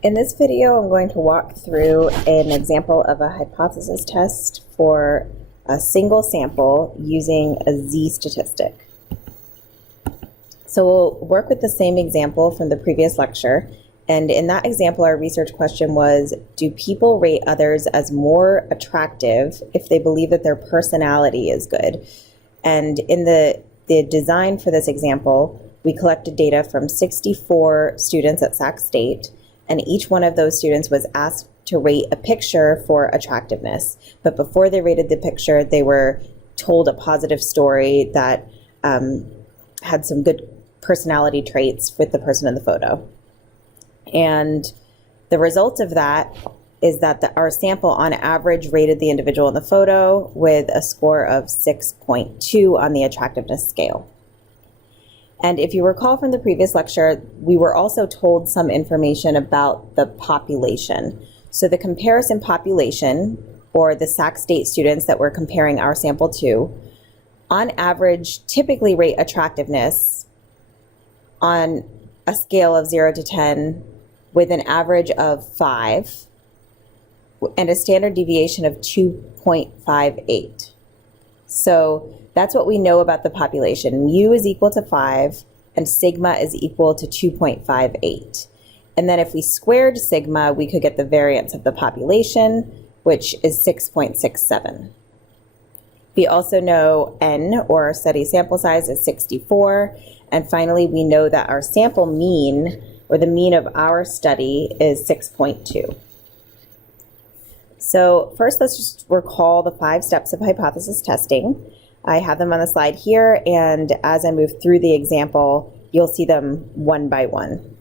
In this video, I'm going to walk through an example of a hypothesis test for a single sample using a Z statistic. So we'll work with the same example from the previous lecture. And in that example, our research question was, do people rate others as more attractive if they believe that their personality is good? And in the design for this example, we collected data from 64 students at Sac State, and each one of those students was asked to rate a picture for attractiveness. But before they rated the picture, they were told a positive story that had some good personality traits with the person in the photo. And the result of that is that our sample on average rated the individual in the photo with a score of 6.2 on the attractiveness scale. And if you recall from the previous lecture, we were also told some information about the population. So the comparison population, or the Sac State students that we're comparing our sample to, on average typically rate attractiveness on a scale of 0 to 10 with an average of 5 and a standard deviation of 2.58. So that's what we know about the population. Mu is equal to 5 and sigma is equal to 2.58. And then if we squared sigma, we could get the variance of the population, which is 6.67. We also know N, or our study sample size, is 64. And finally, we know that our sample mean, or the mean of our study, is 6.2. So first, let's just recall the 5 steps of hypothesis testing. I have them on the slide here, and as I move through the example, you'll see them one by one.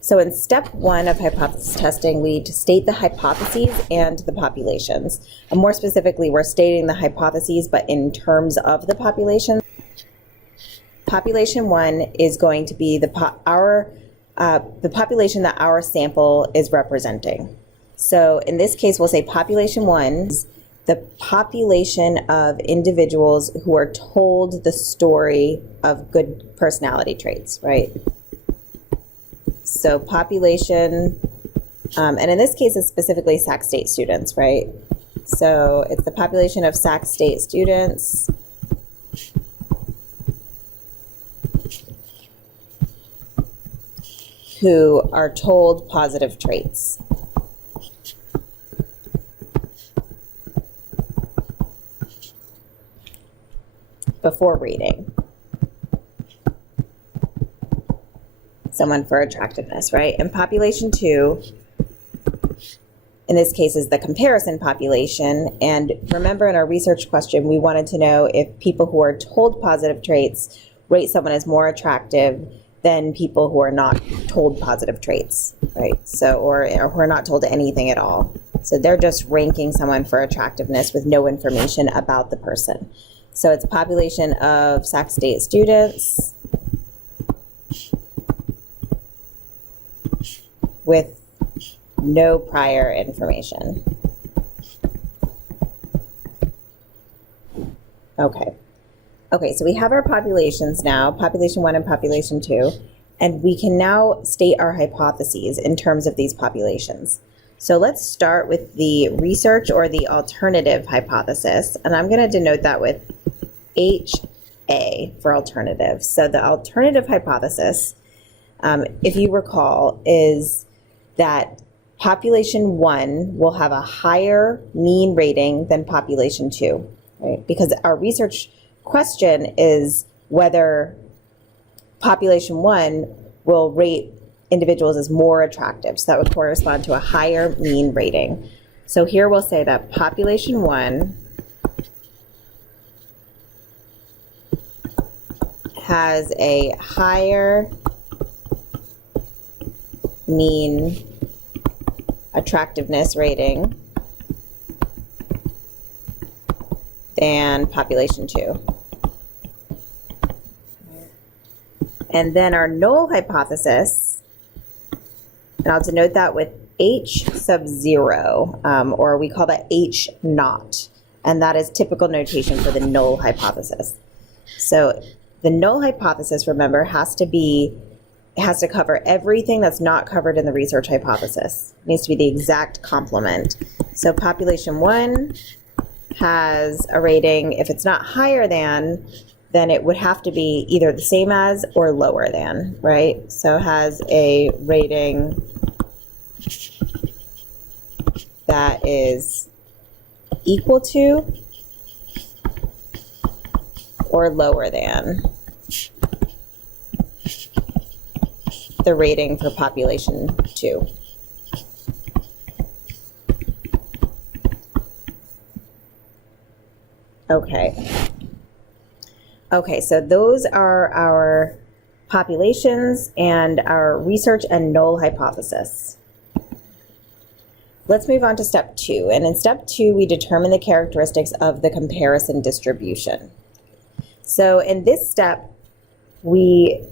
So in step 1 of hypothesis testing, we need to state the hypotheses and the populations. And more specifically, we're stating the hypotheses, but in terms of the population. Population 1 is going to be the population that our sample is representing. So in this case, we'll say population 1 is the population of individuals who are told the story of good personality traits, right? So population, and in this case, it's specifically Sac State students, right? So it's the population of Sac State students who are told positive traits. Before rating someone for attractiveness, right? And population 2, in this case, is the comparison population. And remember, in our research question, we wanted to know if people who are told positive traits rate someone as more attractive than people who are not told positive traits, right? So, or who are not told anything at all. So they're just ranking someone for attractiveness with no information about the person. So it's population of Sac State students with no prior information. Okay, so we have our populations now, population 1 and population 2, and we can now state our hypotheses in terms of these populations. So let's start with the research or the alternative hypothesis, and I'm going to denote that with HA for alternative. So the alternative hypothesis, if you recall, is that population 1 will have a higher mean rating than population 2, right? Because our research question is whether population 1 will rate individuals as more attractive. So that would correspond to a higher mean rating. So here we'll say that population 1 has a higher mean attractiveness rating than population 2. And then our null hypothesis, and I'll denote that with H sub 0, or we call that H naught, and that is typical notation for the null hypothesis. So the null hypothesis, remember, has to be it has to cover everything that's not covered in the research hypothesis. It needs to be the exact complement. So population 1 has a rating, if it's not higher than, then it would have to be either the same as or lower than, right? So it has a rating that is equal to or lower than the rating for population 2. Okay, so those are our populations and our research and null hypothesis. Let's move on to step 2. And in step 2, we determine the characteristics of the comparison distribution. So in this step, we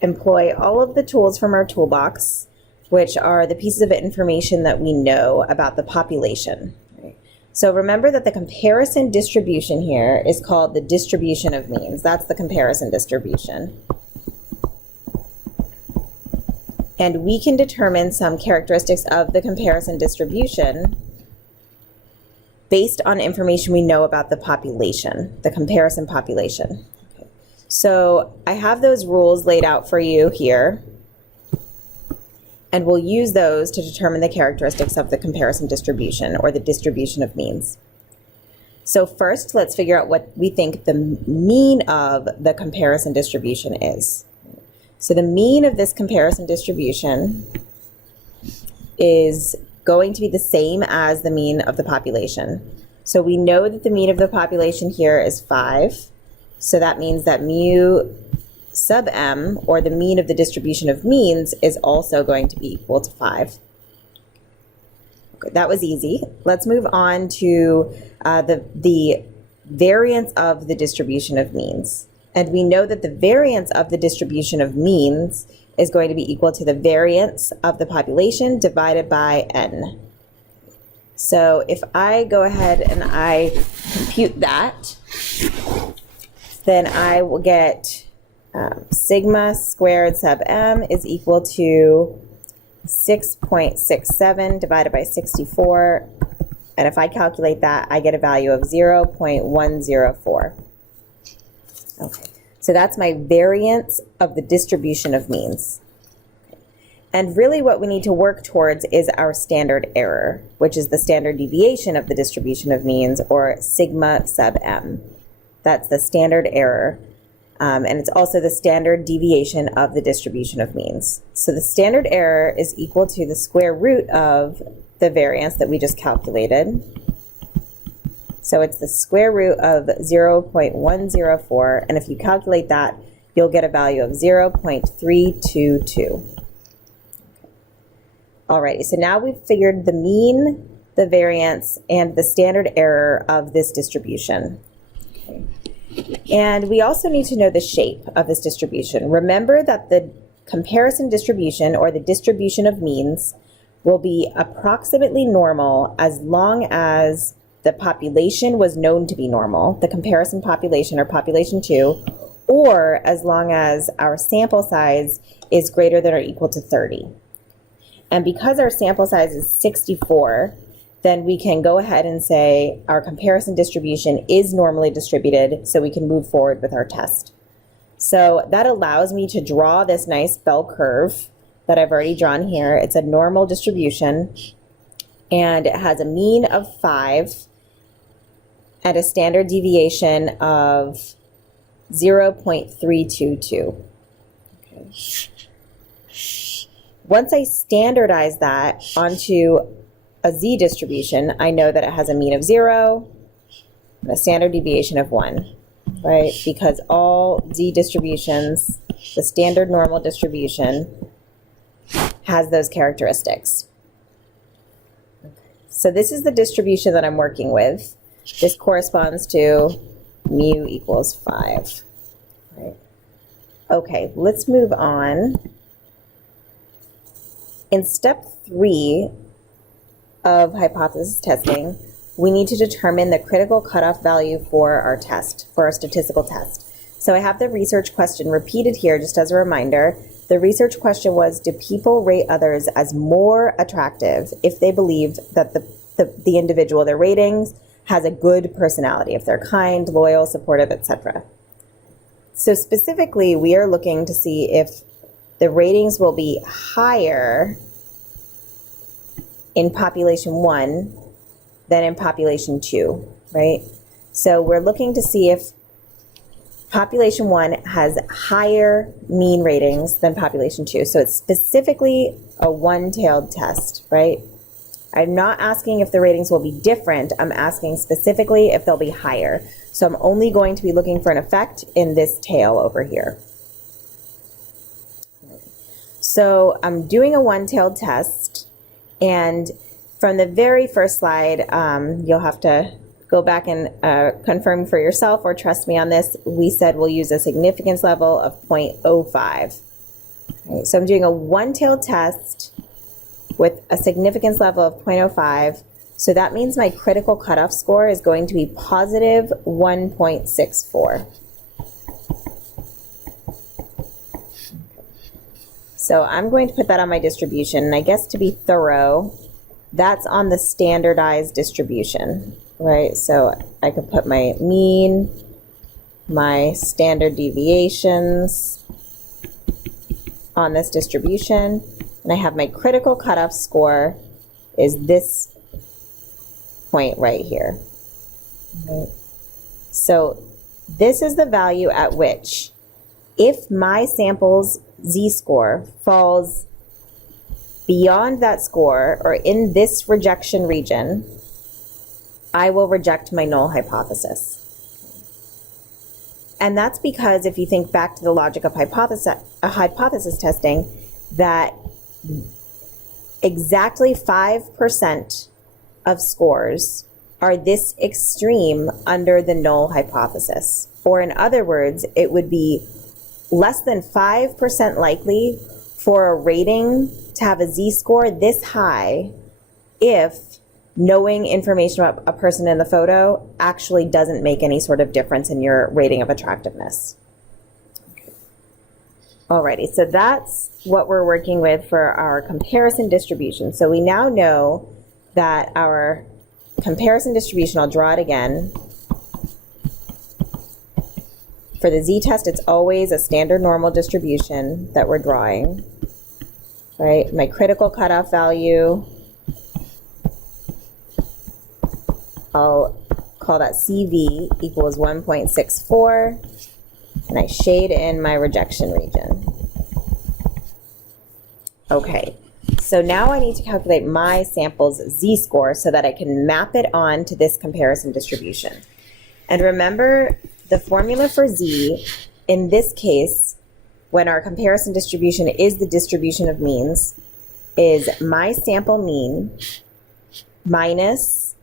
employ all of the tools from our toolbox, which are the pieces of information that we know about the population. So remember that the comparison distribution here is called the distribution of means. That's the comparison distribution. And we can determine some characteristics of the comparison distribution based on information we know about the population, the comparison population. Okay. So I have those rules laid out for you here, and we'll use those to determine the characteristics of the comparison distribution, or the distribution of means. So first, let's figure out what we think the mean of the comparison distribution is. So the mean of this comparison distribution is going to be the same as the mean of the population. So we know that the mean of the population here is 5. So that means that mu sub m, or the mean of the distribution of means, is also going to be equal to 5. Okay, that was easy. Let's move on to the variance of the distribution of means. And we know that the variance of the distribution of means is going to be equal to the variance of the population divided by n. So if I go ahead and I compute that, then I will get sigma squared sub m is equal to 6.67 divided by 64. And if I calculate that, I get a value of 0.104. Okay, so that's my variance of the distribution of means. And really what we need to work towards is our standard error, which is the standard deviation of the distribution of means, or sigma sub m. That's the standard error. And it's also the standard deviation of the distribution of means. So the standard error is equal to the square root of the variance that we just calculated. So it's the square root of 0.104, and if you calculate that, you'll get a value of 0.322. Alrighty, so now we've figured the mean, the variance, and the standard error of this distribution. Okay. And we also need to know the shape of this distribution. Remember that the comparison distribution, or the distribution of means, will be approximately normal as long as the population was known to be normal, the comparison population, or population 2, or as long as our sample size is greater than or equal to 30. And because our sample size is 64, then we can go ahead and say our comparison distribution is normally distributed, so we can move forward with our test. So that allows me to draw this nice bell curve that I've already drawn here. It's a normal distribution, and it has a mean of 5 and a standard deviation of 0.322. Okay. Once I standardize that onto a z distribution, I know that it has a mean of 0 and a standard deviation of 1, right? Because all z distributions, the standard normal distribution, has those characteristics. Okay. So this is the distribution that I'm working with. This corresponds to mu equals 5. Right. Okay, let's move on. In step 3 of hypothesis testing, we need to determine the critical cutoff value for our test, for our statistical test. So I have the research question repeated here just as a reminder. The research question was, do people rate others as more attractive if they believe that the individual they're rating has a good personality, if they're kind, loyal, supportive, etc.? So specifically, we are looking to see if the ratings will be higher in population 1 than in population 2, right? So we're looking to see if population 1 has higher mean ratings than population 2. So it's specifically a one-tailed test, right? I'm not asking if the ratings will be different. I'm asking specifically if they'll be higher. So I'm only going to be looking for an effect in this tail over here. So I'm doing a one-tailed test, and from the very first slide, you'll have to go back and confirm for yourself or trust me on this. We said we'll use a significance level of 0.05. Right, so I'm doing a one-tailed test with a significance level of 0.05. So that means my critical cutoff score is going to be positive 1.64. So I'm going to put that on my distribution, and I guess to be thorough, that's on the standardized distribution, right? So I could put my mean, my standard deviations on this distribution, and I have my critical cutoff score is this point right here. Right. So this is the value at which, if my sample's z-score falls beyond that score or in this rejection region, I will reject my null hypothesis. And that's because if you think back to the logic of hypothesis testing, that exactly 5% of scores are this extreme under the null hypothesis. Or in other words, it would be less than 5% likely for a rating to have a z-score this high if knowing information about a person in the photo actually doesn't make any sort of difference in your rating of attractiveness. Alrighty, so that's what we're working with for our comparison distribution. So we now know that our comparison distribution, I'll draw it again. For the z-test, it's always a standard normal distribution that we're drawing, right? My critical cutoff value, I'll call that CV equals 1.64, and I shade in my rejection region. Okay, so now I need to calculate my sample's z-score so that I can map it on to this comparison distribution. And remember, the formula for z, in this case, when our comparison distribution is the distribution of means, is my sample mean minus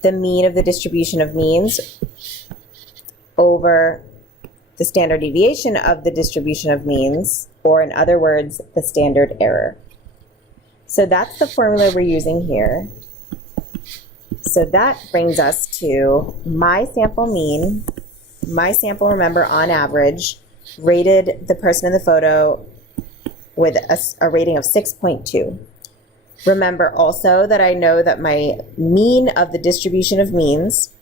the mean of the distribution of means over the standard deviation of the distribution of means, or in other words, the standard error. So that's the formula we're using here. So that brings us to my sample mean. My sample, remember, on average, rated the person in the photo with a rating of 6.2. Remember also that I know that my mean of the distribution of means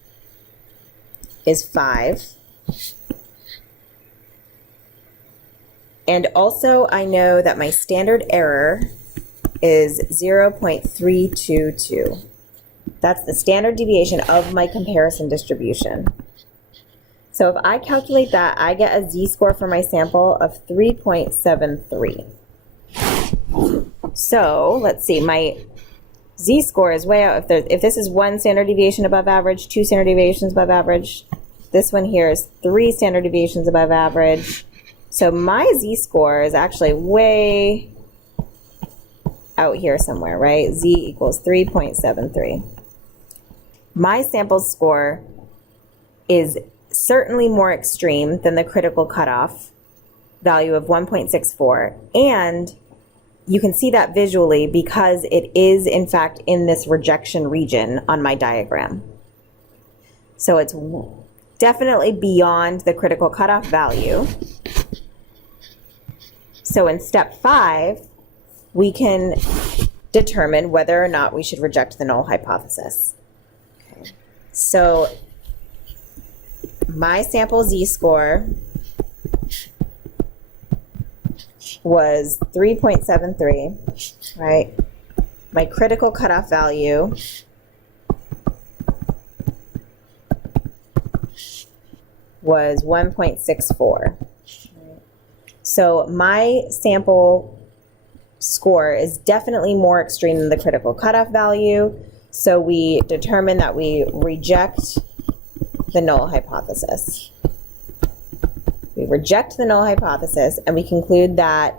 is 5. And also I know that my standard error is 0.322. That's the standard deviation of my comparison distribution. So if I calculate that, I get a z-score for my sample of 3.73. So let's see, my z-score is way out. If this is 1 standard deviation above average, 2 standard deviations above average, this one here is 3 standard deviations above average. So my z-score is actually way out here somewhere, right? Z equals 3.73. My sample score is certainly more extreme than the critical cutoff value of 1.64, and you can see that visually because it is in fact in this rejection region on my diagram. So it's definitely beyond the critical cutoff value. So in step 5, we can determine whether or not we should reject the null hypothesis. Okay. So my sample z-score was 3.73, right? My critical cutoff value was 1.64. So my sample score is definitely more extreme than the critical cutoff value. So we determine that we reject the null hypothesis. We reject the null hypothesis, and we conclude that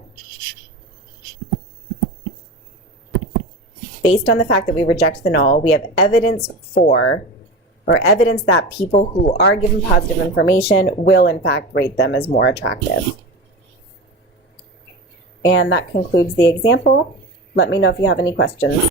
based on the fact that we reject the null, we have evidence for, or evidence that people who are given positive information will in fact rate them as more attractive. And that concludes the example. Let me know if you have any questions.